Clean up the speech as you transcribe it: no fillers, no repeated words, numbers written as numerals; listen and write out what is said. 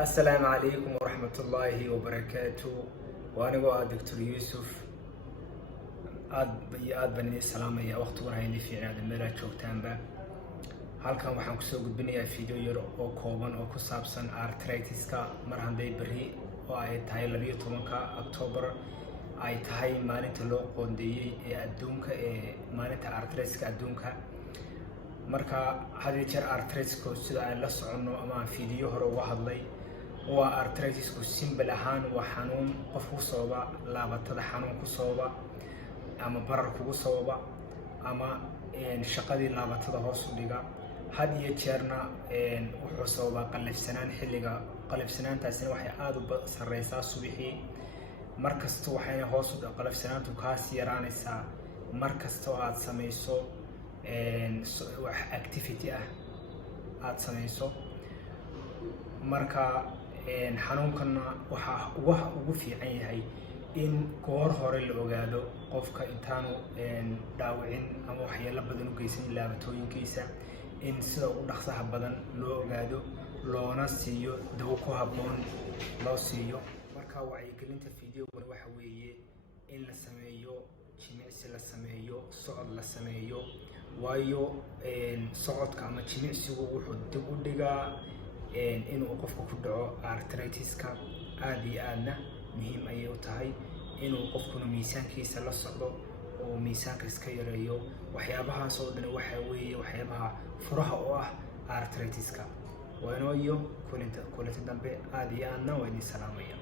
السلام عليكم ورحمة الله وبركاته. وأنا دكتور يوسف aad baan idin salaamaya waqtiguna idin fiicnaada meelaha joogtaanba. Halkan waxaan kusoo gudbinayaa video yar oo kooban oo ku saabsan arthritis-ka mar hadday bari oo ay tahay 12 October ay tahay maalinta loo qoondeeyay ee adduunka ee maalinta arthritis-ka adduunka. marka hadii jeer arthritis-ku sida ay la socono ama aan video hore uga hadlay waa arthritis-ku simple ahaan waa xanuun qof ku sababa laabatada xanuun ku sababa ama barar kugu sababa ama shaqadii laabatada hoos u dhiga. had iyo jeerna wuxuu sababa qalafsanaan xilliga qalafsanaantaasina waxay aad u sareysaa subaxii markasta waxayna hoos u qalafsanaantu kaas yaraanaysaa markasta oo aad samayso wax activity ah aad samayso. marka xanuunkana waxa ugu fiican yahay in goor hore la ogaado qofka intaanu dhaawicin ama waxyeelo badan u geysan laabatooyinkiisa in sida ugu dhaqsaha badan loo ogaado loona siiyo dawo ku habboon loo siiyo. marka wacyigelinta videogan waxa weeye in la sameeyo jimicsi, la sameeyo socod, la sameeyo waayo socodka ama jimicsigu wuxuu dib u dhigaa inuu qofku ku dhaco arthritis-ka. aad iyo aadna muhiim ayay u tahay inuu qofkuna miisaankiisa la socdo oo miisaanka iska yareeyo. waxyaabahaas oo dhan waxa weeye waxyaabaha furaha oo ah arthritis-ka. waano iyo kulanti dambe aad iyo aadna waa idin salaamaya.